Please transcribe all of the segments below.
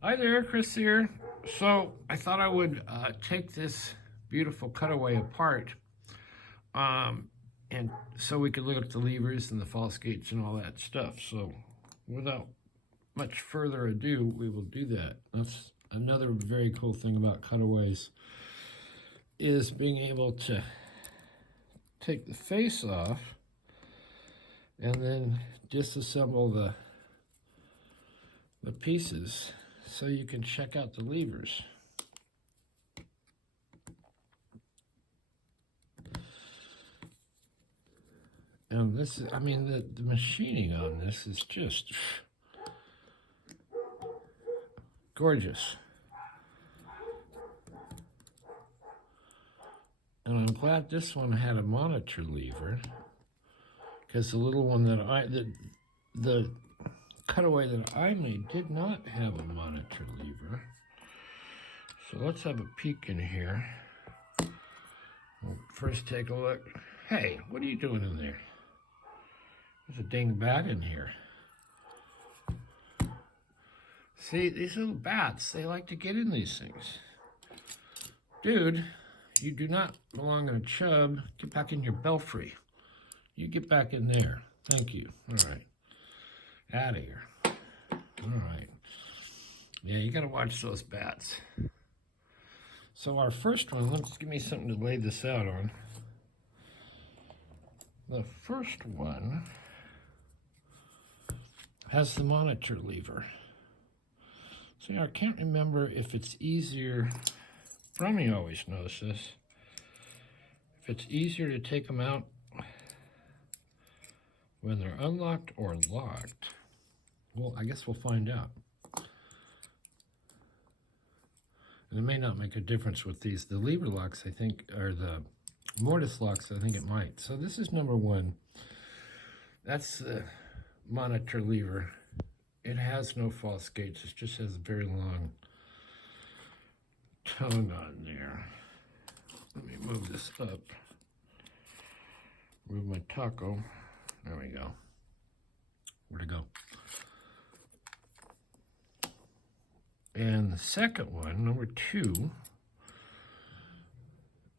Hi there, Chris here. So I thought I would take this beautiful cutaway apart, um, and so we could look at the levers and the false gates and all that stuff. So without much further ado, we will do that. That's another very cool thing about cutaways is being able to take the face off and then disassemble the pieces so you can check out the levers. And this is, I mean, the machining on this is just gorgeous. And I'm glad this one had a monitor lever, because the little one the cutaway that I made did not have a monitor lever. So let's have a peek in here. We'll first take a look. Hey, what are you doing in there? There's a dang bat in here. See, these little bats, they like to get in these things. Dude, you do not belong in a Chubb. Get back in your belfry. You get back in there. Thank you. All right. Out of here. All right. Yeah, you got to watch those bats. So our first one, let's give me something to lay this out on. The first one has the monitor lever. So I can't remember if it's easier, Brummy always knows this, if it's easier to take them out when they're unlocked or locked. Well, I guess we'll find out. And it may not make a difference with these. The lever locks, I think, or the mortise locks, I think it might. So this is number one. That's the monitor lever. It has no false gates. It just has a very long tongue on there. Let me move this up. Move my taco. There we go. Where'd it go? And the second one, number two,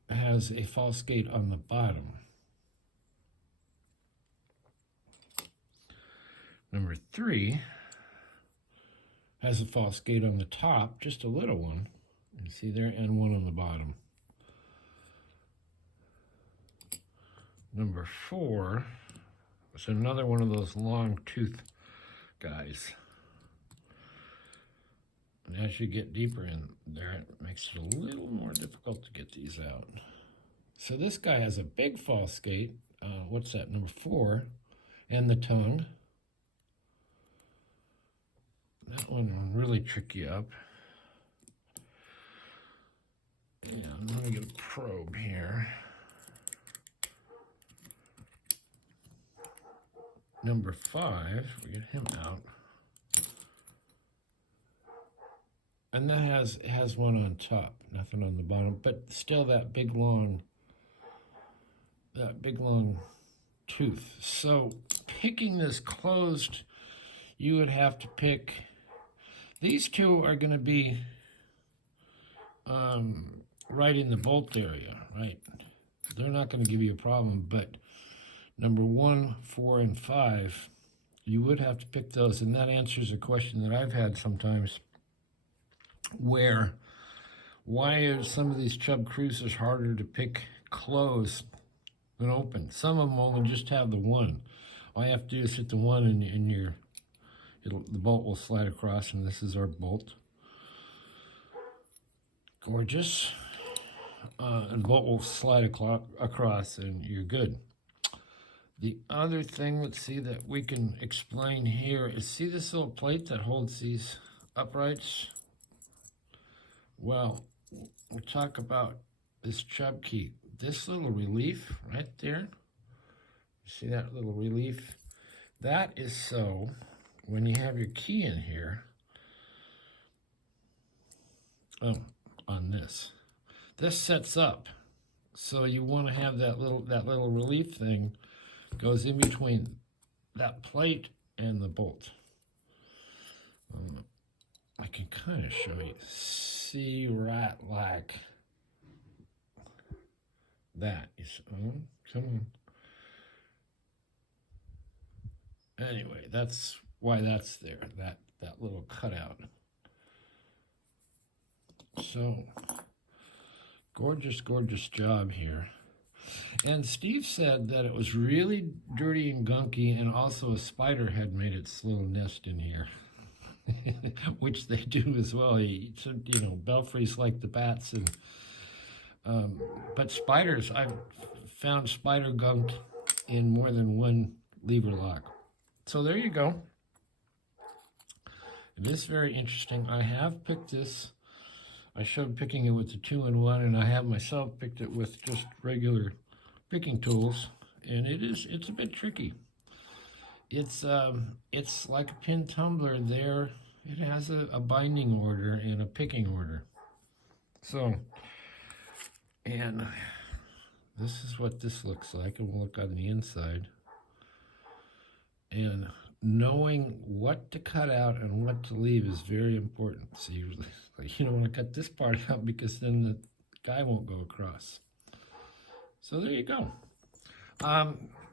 has a false gate on the bottom. Number three has a false gate on the top, just a little one. You see there, and one on the bottom. Number four is another one of those long tooth guys. And as you get deeper in there, it makes it a little more difficult to get these out. So this guy has a big false gate. What's that, number four? And the tongue. That one will really trick you up. And let me get a probe here. Number five, we get him out. And that has one on top, nothing on the bottom, but still that big long tooth. So picking this closed, you would have to pick, these two are going to be right in the bolt area, right? They're not going to give you a problem, but number 1, 4, and 5, you would have to pick those, and that answers a question that I've had sometimes, why are some of these Chubb cruisers harder to pick closed than open? Some of them only just have the one. All you have to do is hit the one, and the bolt will slide across, and this is our bolt. Gorgeous. And the bolt will slide across, and you're good. The other thing, let's see, that we can explain here is, see this little plate that holds these uprights? Well, we'll talk about this Chubb key. This little relief right there, you see that little relief? That is so when you have your key in here, on this sets up. So you want to have that little relief thing goes in between that plate and the bolt. I can kind of show you. See right like that. Come on. Anyway, that's why that's there, that little cutout. So, gorgeous, gorgeous job here. And Steve said that it was really dirty and gunky, and also a spider had made its little nest in here, which they do as well. He said, you know, belfries like the bats, and but spiders, I've found spider gunk in more than one lever lock. So there you go. It is very interesting. I have picked this. I showed picking it with the 2-in-1, and I have myself picked it with just regular picking tools, and it's a bit tricky. It's like a pin tumbler there. It has a binding order and a picking order. So, and this is what this looks like, and we'll look on the inside. And knowing what to cut out and what to leave is very important. So you don't want to cut this part out because then the guy won't go across. So there you go.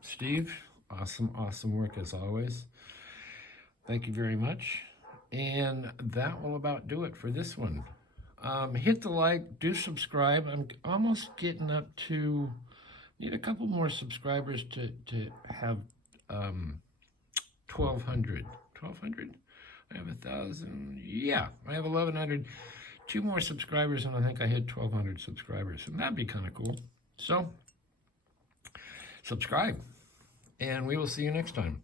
Steve, awesome work as always. Thank you very much. And that will about do it for this one. Hit the like, do subscribe. I'm almost getting up to, need a couple more subscribers to have 1,200. 1,200? I have 1,000. Yeah, I have 1,100. 2 more subscribers, and I think I hit 1,200 subscribers, and that'd be kind of cool. So, subscribe, and we will see you next time.